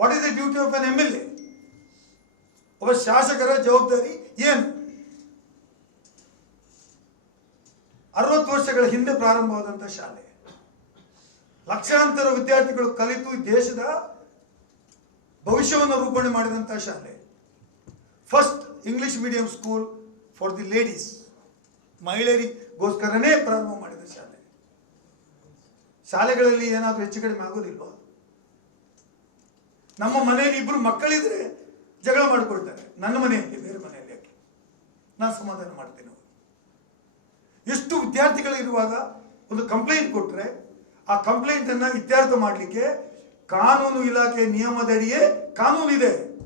What is the duty of an M L A ಒಬ್ಬ ಶಾಸಕರ ಜವಾಬ್ದಾರಿ ಏನು? ಅರವತ್ತು ವರ್ಷಗಳ ಹಿಂದೆ ಪ್ರಾರಂಭವಾದಂಥ ಶಾಲೆ. ಲಕ್ಷಾಂತರ ವಿದ್ಯಾರ್ಥಿಗಳು ಕಲಿತು ದೇಶದ ಭವಿಷ್ಯವನ್ನು ರೂಪಣೆ ಮಾಡಿದಂಥ ಶಾಲೆ. First English medium school for the ladies ಮಹಿಳೆಯರಿಗೋಸ್ಕರನೇ ಪ್ರಾರಂಭ ಮಾಡಿದ ಶಾಲೆ. ಶಾಲೆಗಳಲ್ಲಿ ಏನಾದರೂ ಹೆಚ್ಚು ಕಡಿಮೆ ಆಗೋದಿಲ್ವಾ? ನಮ್ಮ ಮನೆಯಲ್ಲಿ ಇಬ್ರು ಮಕ್ಕಳಿದ್ರೆ ಜಗಳ ಮಾಡ್ಕೊಳ್ತಾರೆ. ನನ್ನ ಮನೆಯಲ್ಲಿ ಬೇರೆ ಮನೆಯಲ್ಲಿ ಯಾಕೆ? ನಾನು ಸಮಾಧಾನ ಮಾಡ್ತೇನೆ. ಎಷ್ಟು ವಿದ್ಯಾರ್ಥಿಗಳಿರುವಾಗ ಒಂದು ಕಂಪ್ಲೇಂಟ್ ಕೊಟ್ಟರೆ ಆ ಕಂಪ್ಲೇಂಟ್ ಅನ್ನ ಇತ್ಯರ್ಥ ಮಾಡಲಿಕ್ಕೆ ಕಾನೂನು ಇಲಾಖೆ ನಿಯಮದಡಿಯೇ ಕಾನೂನು ಇದೆ.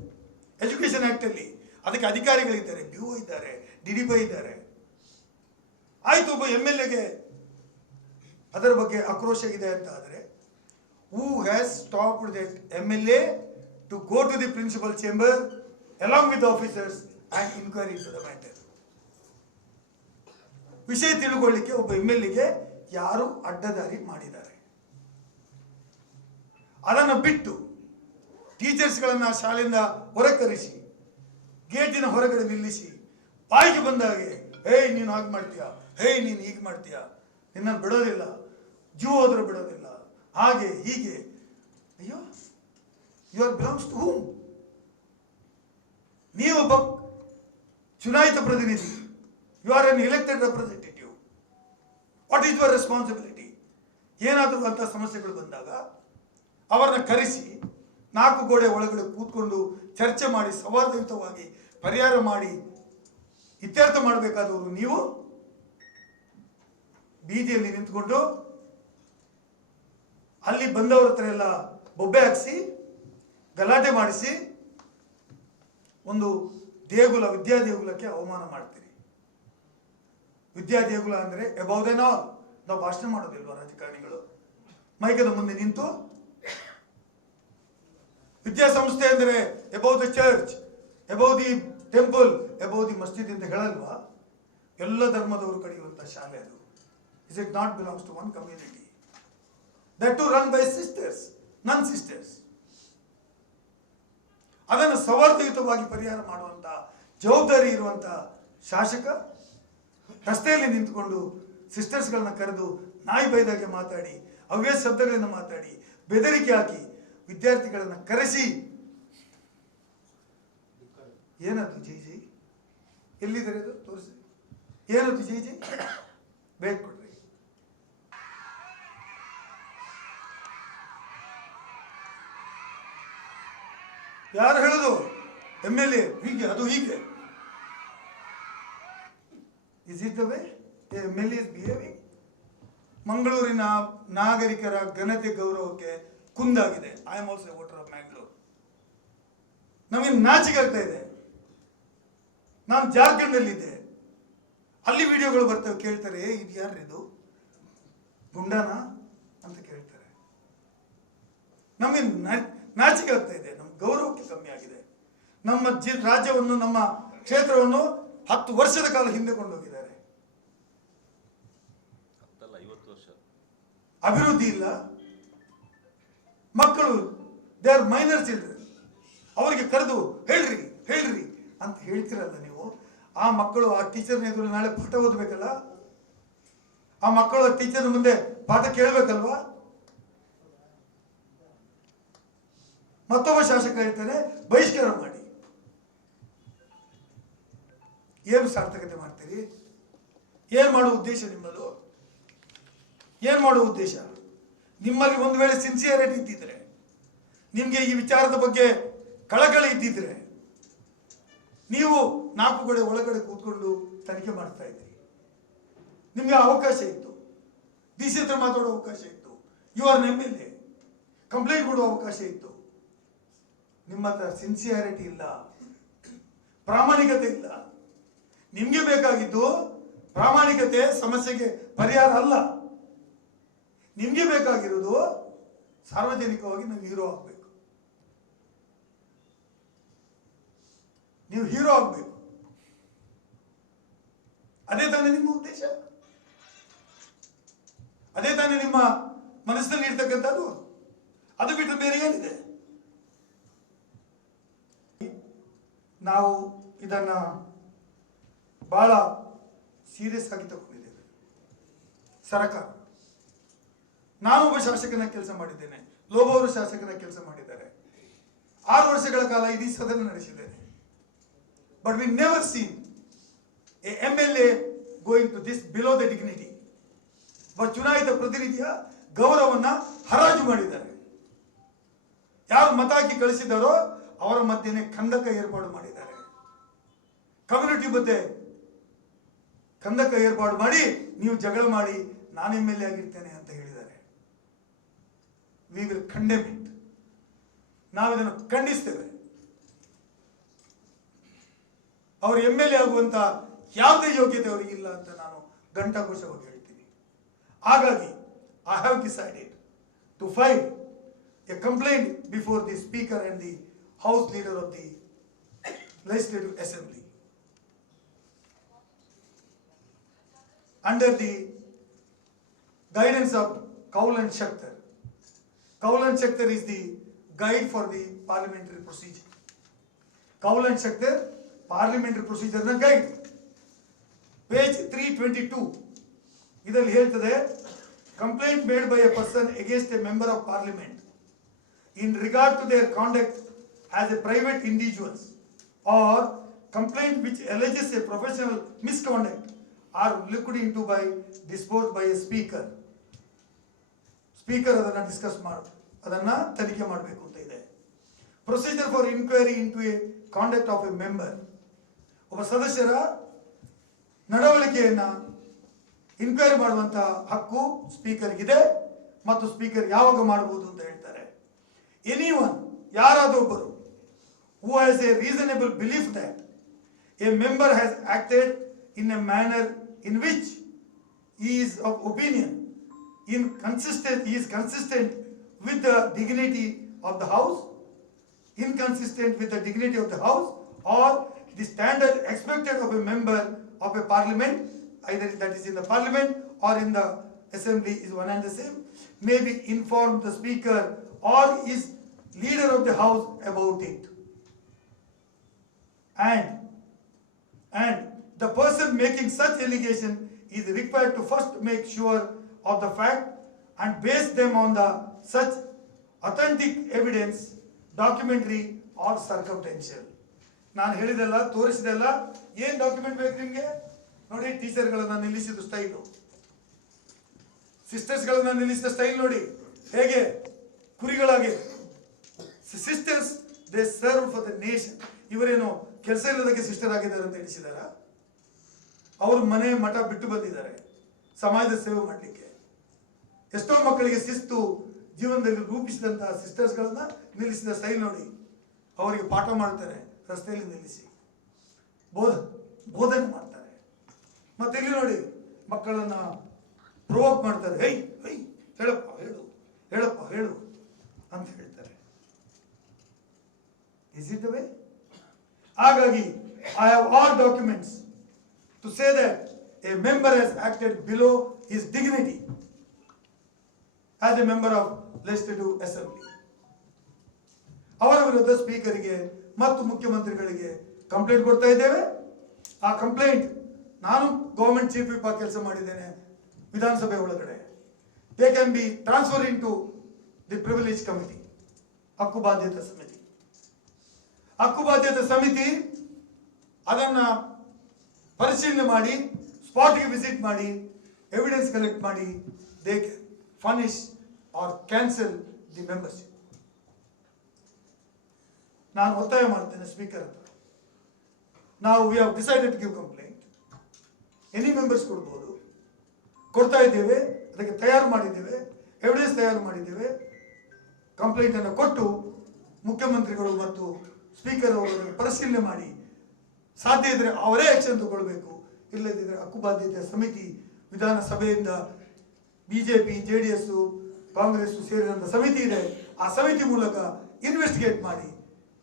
ಎಜುಕೇಶನ್ ಆಕ್ಟ್ ಅಲ್ಲಿ. ಅದಕ್ಕೆ ಅಧಿಕಾರಿಗಳಿದ್ದಾರೆ. ಬಿ ಇದ್ದಾರೆ, ಡಿ ಡಿ ಇದ್ದಾರೆ. ಆಯ್ತು ಒಬ್ಬ ಎಂ ಎಲ್ ಎಗೆ ಅದರ ಬಗ್ಗೆ ಆಕ್ರೋಶ ಇದೆ ಅಂತ ಆದರೆ who has stopped the MLA L A to the principal chamber along with officers and inquiry to the matter ವಿಷಯ ತಿಳ್ಕೊಳ್ಳಿಕ್ಕೆ ಒಬ್ಬ ಎಂ ಎಲ್ ಎಗೆ ಯಾರು ಅಡ್ಡದಾರಿ ಮಾಡಿದ್ದಾರೆ. ಅದನ್ನು ಬಿಟ್ಟು ಟೀಚರ್ಸ್ಗಳನ್ನು ಶಾಲೆಯಿಂದ ಹೊರಕರಿಸಿ, ಗೇಟಿನ ಹೊರಗಡೆ ನಿಲ್ಲಿಸಿ, ಬಾಯಿಗೆ ಬಂದಾಗೆ ಹೇಯ್ ನೀನು ಹಾಗೆ ಮಾಡ್ತೀಯಾ? ಹೇಯ್ ನೀನು ಹೀಗೆ ಮಾಡ್ತೀಯಾ? ನಿನ್ನನ್ನು ಬಿಡೋದಿಲ್ಲ. ಜೀವ ಹೋದ್ರೆ ಬಿಡೋದಿಲ್ಲ. ಹಾಗೆ, ಹೀಗೆ. ಅಯ್ಯೋ you are belongs to whom ನೀವೊಬ್ಬ ಚುನಾಯಿತ ಪ್ರತಿನಿಧಿ. You are an elected representative what is your responsibility ಏನಾದರೂ ಅಂತ ಸಮಸ್ಯೆಗಳು ಬಂದಾಗ ಅವರನ್ನ ಕರೆಸಿ ನಾಲ್ಕು ಗೋಡೆ ಒಳಗಡೆ ಕೂತ್ಕೊಂಡು ಚರ್ಚೆ ಮಾಡಿ, ಸೌಹಾರ್ದಯುತವಾಗಿ ಪರಿಹಾರ ಮಾಡಿ ಇತ್ಯರ್ಥ ಮಾಡಬೇಕಾದವರು ನೀವು. ಬೀದಿಯಲ್ಲಿ ನಿಂತ್ಕೊಂಡು ಅಲ್ಲಿ ಬಂದವ್ರ ಹತ್ರ ಎಲ್ಲ ಬೊಬ್ಬೆ ಹಾಕಿಸಿ, ಗಲಾಟೆ ಮಾಡಿಸಿ, ಒಂದು ದೇಗುಲ ವಿದ್ಯಾ ದೇಗುಲಕ್ಕೆ ಅವಮಾನ ಮಾಡ್ತೀರಿ. ವಿದ್ಯಾ ದೇಗುಲ ಅಂದ್ರೆ ಎಬೌದೇನೋ ನಾವು ಭಾಷಣ ಮಾಡೋದಿಲ್ವಾ ರಾಜಕಾರಣಿಗಳು? ಮೈಕದ ಮುಂದೆ ನಿಂತು, ವಿದ್ಯಾಸಂಸ್ಥೆ ಅಂದರೆ above the church above the temple above the ಮಸ್ಜಿದ್ ಅಂತ ಹೇಳಲ್ವಾ? ಎಲ್ಲ ಧರ್ಮದವರು ಕಳೆಯುವಂಥ ಶಾಲೆ ಅದು. Is it not belongs to one community that to run by sisters nun sisters ಅದನ್ನು ಸೌಹಾರ್ದಯುತವಾಗಿ ಪರಿಹಾರ ಮಾಡುವಂತ ಜವಾಬ್ದಾರಿ ಇರುವಂತ ಶಾಸಕ ರಸ್ತೆಯಲ್ಲಿ ನಿಂತುಕೊಂಡು ಸಿಸ್ಟರ್ಸ್ಗಳನ್ನ ಕರೆದು ನಾಯಿ ಬೈದಾಗೆ ಮಾತಾಡಿ, ಅವ್ಯ ಶಬ್ದಗಳನ್ನು ಮಾತಾಡಿ, ಬೆದರಿಕೆ ಹಾಕಿ ವಿದ್ಯಾರ್ಥಿಗಳನ್ನ ಕರೆಸಿ. ಏನದು ಜೈ ಜೈ? ಎಲ್ಲಿದ್ದಾರೆ ಅದು? ತೋರಿಸಿ. ಏನದು ಜೈ ಜೈ? ಬೇಗ ಯಾರು ಹೇಳುದು? ಎಂ ಎಲ್ ಎ ಹೀಗೆ ಅದು ಹೀಗೆ. Is it the way M L S behaving ಮಂಗಳೂರಿನ ನಾಗರಿಕರ ಘನತೆ ಗೌರವಕ್ಕೆ ಕುಂದಾಗಿದೆ. I am also voter of Mangalore ನಮಗೆ ನಾಚಿಕೆ ಆಗ್ತಾ ಇದೆ. ನಾನು ಜಾರ್ಖಂಡಲ್ಲಿದ್ದೆ. ಅಲ್ಲಿ ವಿಡಿಯೋಗಳು ಬರ್ತವೆ ಕೇಳ್ತಾರೆ "ಏ, ಇದು ಯಾರಿದು ಗುಂಡಾನ? ಅಂತ ಕೇಳ್ತಾರೆ. ನಮಗೆ ನಾಚಿಕೆ ಆಗ್ತಾ ಇದೆ. ಗೌರವಕ್ಕೆ ಕಮ್ಮಿ ಆಗಿದೆ ನಮ್ಮ ಜಿ ರಾಜ್ಯವನ್ನು ನಮ್ಮ ಕ್ಷೇತ್ರವನ್ನು ಹತ್ತು ವರ್ಷದ ಕಾಲ ಹಿಂದೆ ಕೊಂಡೋಗಿದ್ದಾರೆ. ಅಭಿವೃದ್ಧಿ ಇಲ್ಲ. ಮಕ್ಕಳು ದೇ ಆರ್ ಮೈನರ್ ಚಿಲ್ಡ್ರನ್ ಅವರಿಗೆ ಕರೆದು ಹೇಳ್ರಿ ಹೇಳ್ರಿ ಅಂತ ಹೇಳ್ತಿರಲ್ಲ ನೀವು. ಆ ಮಕ್ಕಳು ಆ ಟೀಚರ್ನ ಎದುರು ನಾಳೆ ಪಾಠ ಓದಬೇಕಲ್ಲ? ಆ ಮಕ್ಕಳು ಟೀಚರ್ ಮುಂದೆ ಪಾಠ ಕೇಳಬೇಕಲ್ವಾ? ಮತ್ತೊಬ್ಬ ಶಾಸಕ ಹೇಳ್ತಾನೆ ಬಹಿಷ್ಕಾರ ಮಾಡಿ. ಏನು ಸಾರ್ಥಕತೆ ಮಾಡ್ತೀರಿ? ಏನ್ ಮಾಡುವ ಉದ್ದೇಶ ನಿಮ್ಮದು ಏನ್ ಮಾಡುವ ಉದ್ದೇಶ? ನಿಮ್ಮಲ್ಲಿ ಒಂದು ವೇಳೆ ಸಿನ್ಸಿಯರಿಟಿ ಇದ್ದಿದ್ರೆ, ನಿಮ್ಗೆ ಈ ವಿಚಾರದ ಬಗ್ಗೆ ಕಳಕಳಿ ಇದ್ದಿದ್ರೆ, ನೀವು ನಾಲ್ಕು ಕಡೆ ಒಳಗಡೆ ಕೂತ್ಕೊಂಡು ತನಿಖೆ ಮಾಡ್ತಾ ಇದ್ದೀರಿ. ನಿಮ್ಗೆ ಅವಕಾಶ ಇತ್ತು. ಡಿ ಹತ್ರ ಮಾತಾಡೋ ಅವಕಾಶ ಇತ್ತು. You are M L A, complaint ಕೊಡುವ ಅವಕಾಶ ಇತ್ತು. ನಿಮ್ಮ ಹತ್ರ ಸಿನ್ಸಿಯಾರಿಟಿ ಇಲ್ಲ, ಪ್ರಾಮಾಣಿಕತೆ ಇಲ್ಲ. ನಿಮ್ಗೆ ಬೇಕಾಗಿದ್ದು ಪ್ರಾಮಾಣಿಕತೆ, ಸಮಸ್ಯೆಗೆ ಪರಿಹಾರ ಅಲ್ಲ. ನಿಮ್ಗೆ ಬೇಕಾಗಿರೋದು ಸಾರ್ವಜನಿಕವಾಗಿ ನೀವು ಹೀರೋ ಆಗಬೇಕು. ನೀವು ಹೀರೋ ಆಗಬೇಕು. ಅದೇ ತಾನೇ ನಿಮ್ಮ ಉದ್ದೇಶ? ಅದೇ ತಾನೇ ನಿಮ್ಮ ಮನಸ್ಸಿನಲ್ಲಿ ಇರ್ತಕ್ಕಂಥದ್ದು? ಅದು ಬಿಟ್ಟು ಬೇರೆ ಏನಿದೆ? ನಾವು ಇದನ್ನು ಭಾಳ ಸೀರಿಯಸ್ ಆಗಿ ತಗೊಂಡಿದ್ದೇವೆ. ಸರಕಾರ. ನಾನು ಒಬ್ಬ ಶಾಸಕನ ಕೆಲಸ ಮಾಡಿದ್ದೇನೆ. ಲೋಭ ಅವರು ಶಾಸಕನ ಕೆಲಸ ಮಾಡಿದ್ದಾರೆ. ಆರು ವರ್ಷಗಳ ಕಾಲ ಇಡೀ ಸದನ ನಡೆಸಿದ್ದೇನೆ but we never seen a M L A going to this below the dignity but ಚುನಾಯಿತ ಪ್ರತಿನಿಧಿಯ ಗೌರವನ್ನ ಹರಾಜು ಮಾಡಿದ್ದಾರೆ. ಯಾರು ಮತ ಹಾಕಿ ಕಳಿಸಿದ್ದಾರೋ ಅವರ ಮಧ್ಯೆನೆ ಕಂದಕ ಏರ್ಪಾಡು ಮಾಡಿದ್ದಾರೆ. ಕಮ್ಯುನಿಟಿ ಮಧ್ಯೆ ಕಂದಕ ಏರ್ಪಾಡು ಮಾಡಿ ನೀವು ಜಗಳ ಮಾಡಿ ನಾನು ಎಂ ಎಲ್ ಎ ಆಗಿರ್ತೇನೆ ಅಂತ ಹೇಳಿದ್ದಾರೆ. ವಿ ವಿಲ್ ಕಂಡೆಮ್ ಇಟ್ ನಾವು ಇದನ್ನು ಖಂಡಿಸ್ತೇವೆ. ಅವರು ಎಂ ಎಲ್ ಎ ಆಗುವಂತ ಯಾವುದೇ ಯೋಗ್ಯತೆ ಅವರಿಗೆ ಇಲ್ಲ ಅಂತ ನಾನು ಘಂಟಾಘೋಷವಾಗಿ ಹೇಳ್ತೀನಿ. ಹಾಗಾಗಿ I have decided to file a complaint before the speaker and the house leader of the legislative assembly under the guidance of Kaul and Shakhtar. Kaul and Shakhtar is the guide for the parliamentary procedure. Kaul and Shakhtar parliamentary procedure ನ guide page three twenty two ಇದರಲ್ಲಿ ಹೇಳ್ತದೆ complaint made by a person against a member of parliament in regard to their conduct as a private individuals or complaint which alleges a professional misconduct are looked into by, disposed by a speaker. Speaker ಅದನ್ನು discuss ಮಾಡಿ, ಅದನ್ನು ತನಿಖೆ ಮಾಡಬೇಕು ಅಂತ ಇದೆ. Procedure for inquiry into a conduct of a member ಒಬ್ಬ ಸದಸ್ಯರ ನಡವಳಿಕೆಯನ್ನು ಇನ್ಕ್ವೈರಿ ಮಾಡುವಂತ ಹಕ್ಕು ಸ್ಪೀಕರ್ಗಿದೆ ಮತ್ತು ಸ್ಪೀಕರ್ ಯಾವಾಗ ಮಾಡಬಹುದು ಅಂತ ಹೇಳ್ತಾರೆ. ಎನಿ ಒನ್ ಯಾರಾದೊಬ್ಬರು who has a reasonable belief that a member has acted in a manner in which he is of opinion inconsistent is consistent with the dignity of the house, inconsistent with the dignity of the house, or the standard expected of a member of a parliament, either that is in the parliament or in the assembly is one and the same, may be informed the speaker or is leader of the house about it. And and the person making such allegation is required to first make sure of the fact and base them on the such authentic evidence, documentary or circumstantial. ನಾನು ಹೇಳಿದೆಲ್ಲ ತೋರಿಸಿದೆಲ್ಲ ಏನ್ document ಬೇಕು ನಿಮ್ಗೆ ನೋಡಿ ಟೀಚರ್ಗಳನ್ನ ನಿಲ್ಲಿಸಿದ style ಸಿಸ್ಟರ್ಸ್ಗಳನ್ನ ನಿಲ್ಲಿಸಿದ style ನೋಡಿ ಹೇಗೆ ಕುರಿಗಳಾಗಿ sisters they serve for the nation ಇವರೇನು ಕೆಲಸ ಇಲ್ಲದಕ್ಕೆ ಸಿಸ್ಟರ್ ಆಗಿದ್ದಾರೆ ಅಂತ ಎಣಿಸಿದಾರ ಅವರು ಮನೆ ಮಠ ಬಿಟ್ಟು ಬಂದಿದ್ದಾರೆ. ಸಮಾಜದ ಸೇವೆ ಮಾಡಲಿಕ್ಕೆ. ಎಷ್ಟೋ ಮಕ್ಕಳಿಗೆ ಶಿಸ್ತು ಜೀವನದಲ್ಲಿ ರೂಪಿಸಿದಂತಹ ಸಿಸ್ಟರ್ಸ್ಗಳನ್ನ ನಿಲ್ಲಿಸಿದ ಸ್ಟೈಲ್ ನೋಡಿ ಅವರಿಗೆ ಪಾಠ ಮಾಡ್ತಾರೆ ರಸ್ತೆಯಲ್ಲಿ ನಿಲ್ಲಿಸಿ. ಬೋಧ, ಬೋಧನೆ ಮಾಡ್ತಾರೆ. ಮತ್ತೆ ಇಲ್ಲಿ ನೋಡಿ ಮಕ್ಕಳನ್ನ ಪ್ರವೋಕ್ ಮಾಡ್ತಾರೆ. ಹೈ ಹೈ ಹೇಳಪ್ಪ, ಹೇಳು ಹೇಳಪ್ಪ, ಹೇಳು ಅಂತ ಹೇಳ್ತಾರೆ. ಇಸ್ ಇಟ್ ವೇ ಹಾಗಾಗಿ I have all documents to say that a member has acted below his dignity as a member of legislative assembly ಅವರ ವಿರುದ್ಧ ಸ್ಪೀಕರ್ಗೆ ಮತ್ತು ಮುಖ್ಯಮಂತ್ರಿಗಳಿಗೆ ಕಂಪ್ಲೇಂಟ್ ಕೊಡ್ತಾ ಇದ್ದೇವೆ. ಆ ಕಂಪ್ಲೇಂಟ್ ನಾನು ಗೌರ್ಮೆಂಟ್ ಚೀಫ್ ವಿಪ್ ಕೆಲಸ ಮಾಡಿದ್ದೇನೆ ವಿಧಾನಸಭೆ ಒಳಗಡೆ. They can be transfer in to the privilege committee ಹಕ್ಕು ಬಾಧ್ಯತಾ ಸಮಿತಿ. ಹಕ್ಕು ಬಾಧ್ಯತಾ ಸಮಿತಿ ಅದನ್ನ ಪರಿಶೀಲನೆ ಮಾಡಿ ಸ್ಪಾಟ್ಗೆ ವಿಸಿಟ್ ಮಾಡಿ ಎವಿಡೆನ್ಸ್ ಕಲೆಕ್ಟ್ ಮಾಡಿ they punish or cancel the membership ನಾನು ಒತ್ತಾಯ ಮಾಡ್ತೇನೆ ಸ್ಪೀಕರ್ ಹತ್ರ. ನಾವು we have decided give complaint any members ಕೊಡ್ಬೋದು. ಕೊಡ್ತಾ ಇದ್ದೇವೆ, ಅದಕ್ಕೆ ತಯಾರು ಮಾಡಿದ್ದೇವೆ ಎವಿಡೆನ್ಸ್ ತಯಾರು ಮಾಡಿದ್ದೇವೆ. ಕಂಪ್ಲೇಂಟ್ ಅನ್ನು ಕೊಟ್ಟು ಮುಖ್ಯಮಂತ್ರಿಗಳು ಮತ್ತು ಸ್ಪೀಕರ್ ಅವರು ಪರಿಶೀಲನೆ ಮಾಡಿ. ಸಾಧ್ಯ ಇದ್ರೆ ಅವರೇ ಆಕ್ಷನ್ ತಗೊಳ್ಬೇಕು. ಇಲ್ಲದಿದ್ದರೆ ಹಕ್ಕು ಬಾಧ್ಯತೆ ಸಮಿತಿ ವಿಧಾನಸಭೆಯಿಂದ BJP J D S Congress ಸೇರಿದಂಥ ಸಮಿತಿ ಇದೆ. ಆ ಸಮಿತಿ ಮೂಲಕ ಇನ್ವೆಸ್ಟಿಗೇಟ್ ಮಾಡಿ.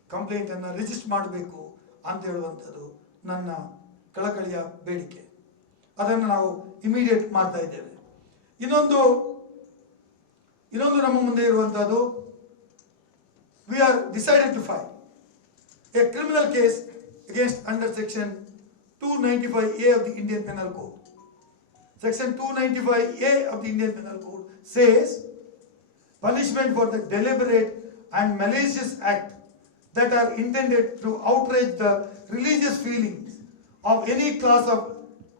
ಕಂಪ್ಲೇಂಟ್ ಅನ್ನ ರಿಜಿಸ್ಟರ್ ಮಾಡಬೇಕು ಅಂತ ಹೇಳುವಂಥದ್ದು ನನ್ನ ಕಳಕಳಿಯ ಬೇಡಿಕೆ. ಅದನ್ನು ನಾವು ಇಮಿಡಿಯೇಟ್ ಮಾಡ್ತಾ ಇದ್ದೇವೆ. ಇನ್ನೊಂದು ಇನ್ನೊಂದು ನಮ್ಮ ಮುಂದೆ ಇರುವಂತಹದ್ದು we are decided to file a criminal case against under section 295A of the Indian Penal Code. Section 295A of the Indian Penal Code says punishment for the deliberate and malicious act that are intended to outrage the religious feelings of any class of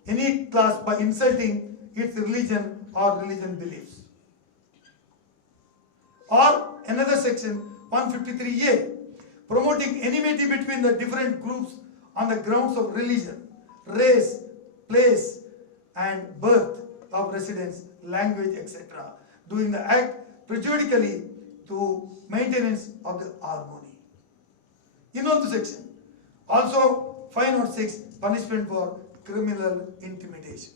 any class by insulting its religion or religion beliefs. Or another section 153A promoting enmity between the different groups on the grounds of religion, race, place, and birth of residence, language, etc. Doing the act prejudicially to maintenance of the harmony. In all the section, also five or six punishment for criminal intimidation.